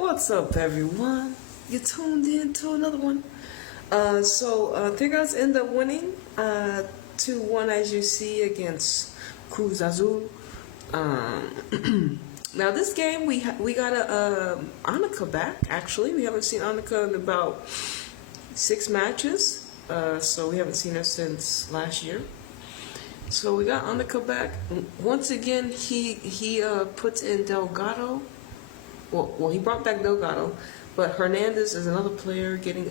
What's up, everyone? You tuned in to another one. Tigres end up winning 2-1, as you see, against Cruz Azul. Now, this game, we got Anita back, actually. We haven't seen Anita in about 6 matches. So we haven't seen her since last year. So we got Anita back. Once again, he puts in Delgado. Well, he brought back Delgado, but Hernandez is another player getting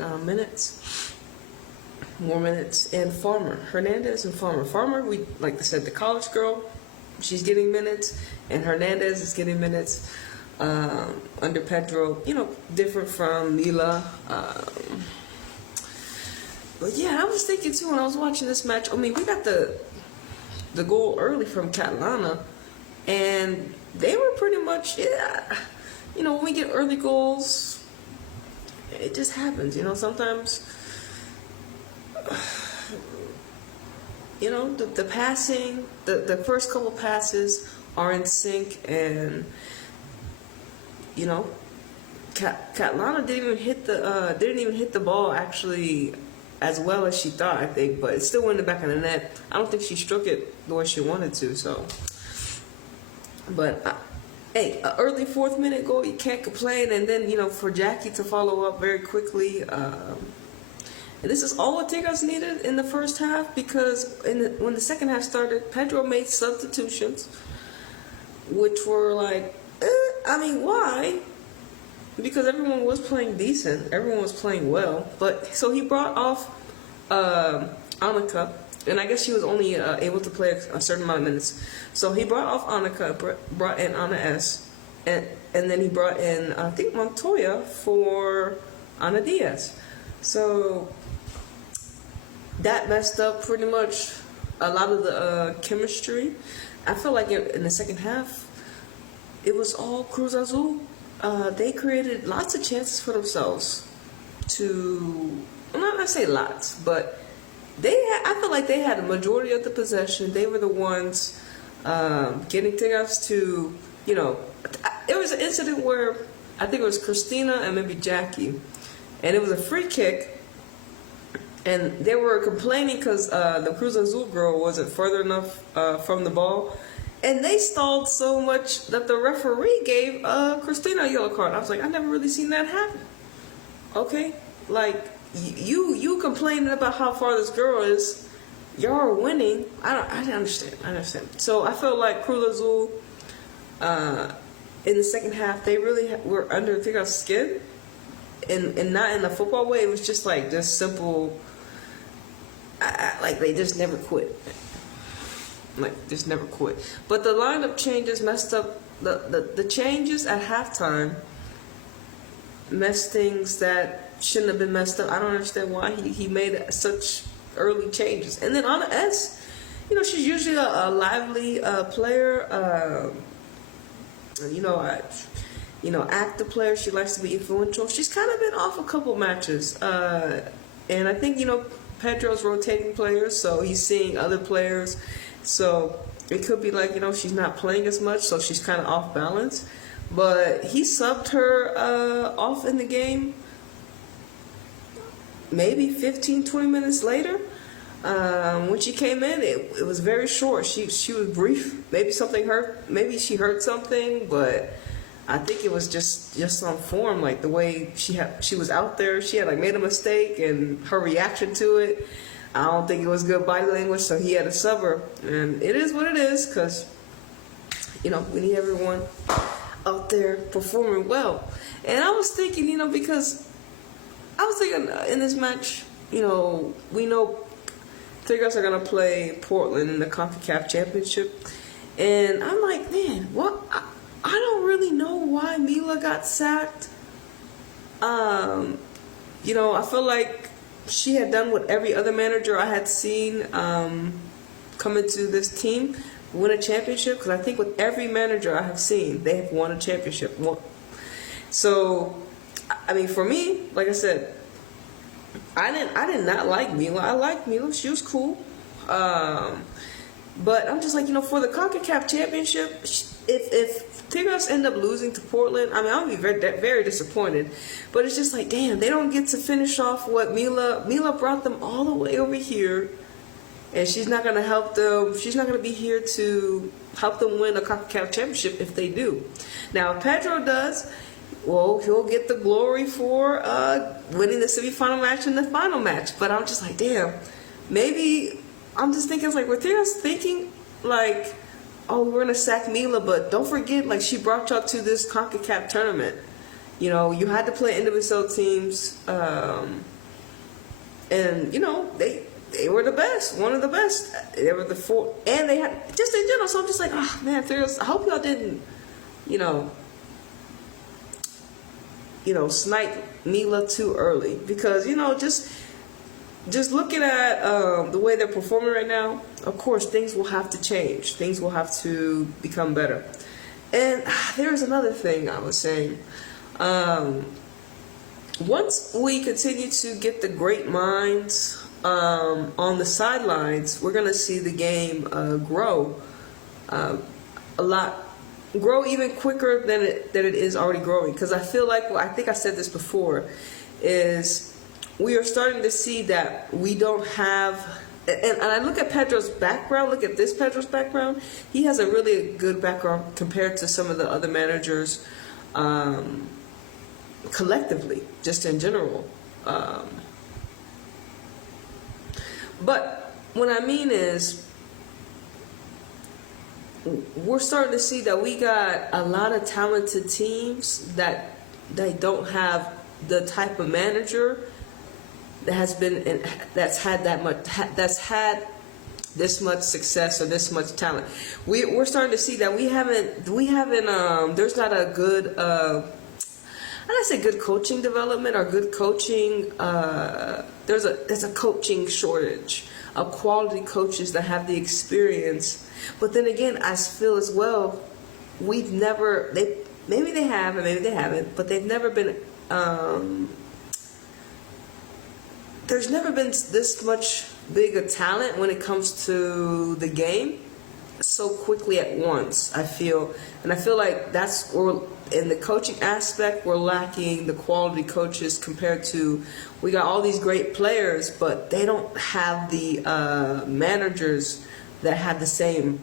more minutes, and Farmer. Hernandez and Farmer. Farmer, we like I said, the college girl, she's getting minutes, and Hernandez is getting minutes under Pedro. Different from Mila. But yeah, I was thinking too when I was watching this match. I mean, we got the goal early from Catalana, and they were pretty much when we get early goals, it just happens. Sometimes, the passing, the first couple passes are in sync, and Catalana didn't even hit the ball actually as well as she thought, I think, but it still went in the back of the net. I don't think she struck it the way she wanted to. So, but. Hey, an early 4th minute goal, you can't complain. And then, for Jackie to follow up very quickly. And this is all what Tigres needed in the first half, because when the second half started, Pedro made substitutions, which were like, why? Because everyone was playing decent. Everyone was playing well. But so he brought off Anita. And I guess she was only able to play a certain amount of minutes. So he brought off Anita, brought in Ana S. And then he brought in, I think, Montoya for Ana Diaz. So that messed up pretty much a lot of the chemistry. I feel like in the second half, it was all Cruz Azul. They created lots of chances for themselves to, I'm not going to say lots, but I feel like they had the majority of the possession. They were the ones getting Tigres to, There was an incident where I think it was Christina and maybe Jackie, and it was a free kick, and they were complaining because the Cruz Azul girl wasn't further enough from the ball, and they stalled so much that the referee gave Christina a yellow card. I was like, I never really seen that happen. Okay, like. You complaining about how far this girl is. Y'all are winning. I didn't understand. So I felt like Cruz Azul in the second half, they really were under Tigres' skin, and not in the football way. It was just simple. Like they just never quit. But the lineup changes messed up. The changes at halftime messed things that shouldn't have been messed up. I don't understand why he made such early changes. And then Ana S, she's usually a lively player, active player. She likes to be influential. She's kind of been off a couple matches, and I think Pedro's rotating players, so he's seeing other players. So it could be like she's not playing as much, so she's kind of off balance. But he subbed her off in the game. Maybe 15-20 minutes later, when she came in, it was very short. She was brief. Maybe something hurt. Maybe she heard something, but I think it was just on form, like the way she was out there. She had made a mistake, and her reaction to it, I don't think it was good body language. So he had to sub her, and it is what it is, because we need everyone out there performing well. And I was thinking, because I was thinking in this match, we know Tigres are going to play Portland in the CONCACAF Championship. And I'm like, man, what? I don't really know why Mila got sacked. I feel like she had done what every other manager I had seen come into this team win a championship. Because I think with every manager I have seen, they have won a championship. So, for me, like I said, I did not like Mila. I liked Mila. She was cool. But I'm just like, for the CONCACAF Championship, if Tigres end up losing to Portland, I mean, I'll be very, very disappointed. But it's just like, damn, they don't get to finish off what Mila brought them all the way over here, and she's not gonna help them. She's not gonna be here to help them win a CONCACAF championship if they do. Now, if Pedro does, well, he'll get the glory for winning the semifinal match and the final match. But I'm just like, damn, maybe I'm just thinking, it's like, were Tigres thinking like, oh, we're gonna sack Mila, but don't forget, like, she brought y'all to this CONCACAF tournament. You know, you had to play individual teams, and you know they were the best, one of the best. They were the four, and they had just in general. So I'm just like, oh man, I hope y'all didn't, you know, snipe Mila too early, because you know, just looking at the way they're performing right now, of course, things will have to change. Things will have to become better. And there's another thing I was saying. Once we continue to get the great minds on the sidelines, we're going to see the game grow grow even quicker than it is already growing. Because I feel like, well, I think I said this before, is we are starting to see that we don't have, and I look at Pedro's background, look at this Pedro's background, he has a really good background compared to some of the other managers collectively, just in general. But what I mean is, we're starting to see that we got a lot of talented teams that they don't have the type of manager that has been that's had this much success or this much talent. We're starting to see that we haven't there's not a good I don't say good coaching development or good coaching. There's a coaching shortage of quality coaches that have the experience. But then again, I feel as well, maybe they have and maybe they haven't, but they've never been. There's never been this much big a talent when it comes to the game so quickly at once, I feel. And I feel like that's where, in the coaching aspect, we're lacking the quality coaches compared to, we got all these great players, but they don't have the managers that have the same,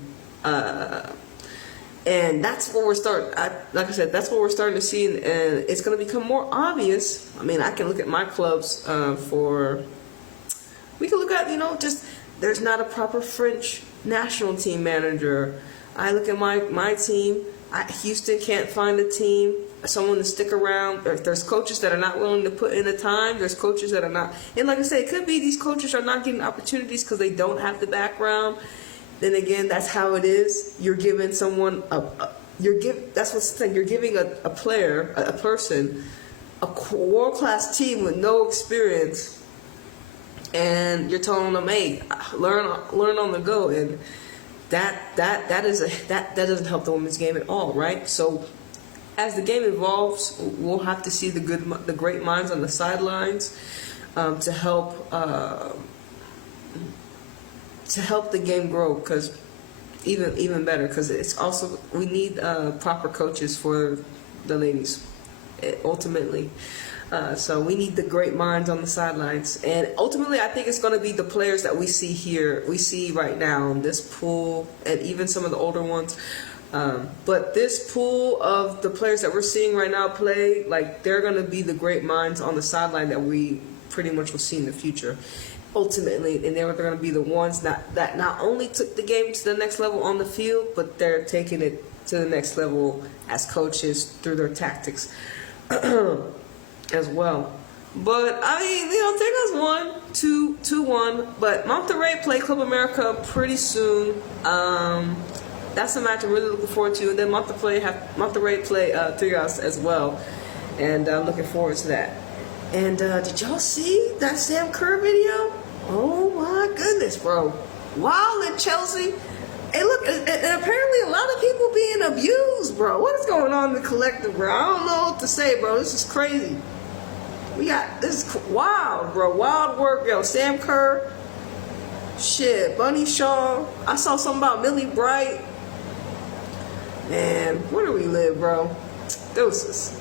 and that's what we're starting, like I said, that's what we're starting to see, and it's going to become more obvious. I mean, I can look at my clubs we can look at, just, there's not a proper French national team manager. I look at my team, Houston can't find a team, someone to stick around. There's coaches that are not willing to put in the time. There's coaches that are not, and like I said, it could be these coaches are not getting opportunities because they don't have the background. Then again, that's how it is. You're giving someone that's what's the thing. You're giving a player, a person, a world-class team with no experience, and you're telling them, "Hey, learn on the go." And that doesn't help the women's game at all, right? So, as the game evolves, we'll have to see the great minds on the sidelines to help the game grow, because even better, because it's also, we need proper coaches for the ladies ultimately. So we need the great minds on the sidelines, and ultimately I think it's going to be the players that we see right now in this pool, and even some of the older ones. But this pool of the players that we're seeing right now play, like, they're going to be the great minds on the sideline that we pretty much will see in the future. Ultimately, and they're going to be the ones that not only took the game to the next level on the field, but they're taking it to the next level as coaches through their tactics as well. But I mean, Tigres won 2-1, but Monterrey play Club America pretty soon. That's a match I'm really looking forward to, and then Monterrey play Tigres as well, and I'm looking forward to that. And did y'all see that Sam Kerr video? Oh my goodness, bro. Wild in Chelsea. Hey, look, and apparently a lot of people being abused, bro. What is going on in the collective, bro? I don't know what to say, bro. This is crazy. This is wild, bro. Wild work, yo. Sam Kerr. Shit, Bunny Shaw. I saw something about Millie Bright. Man, where do we live, bro? Deuces.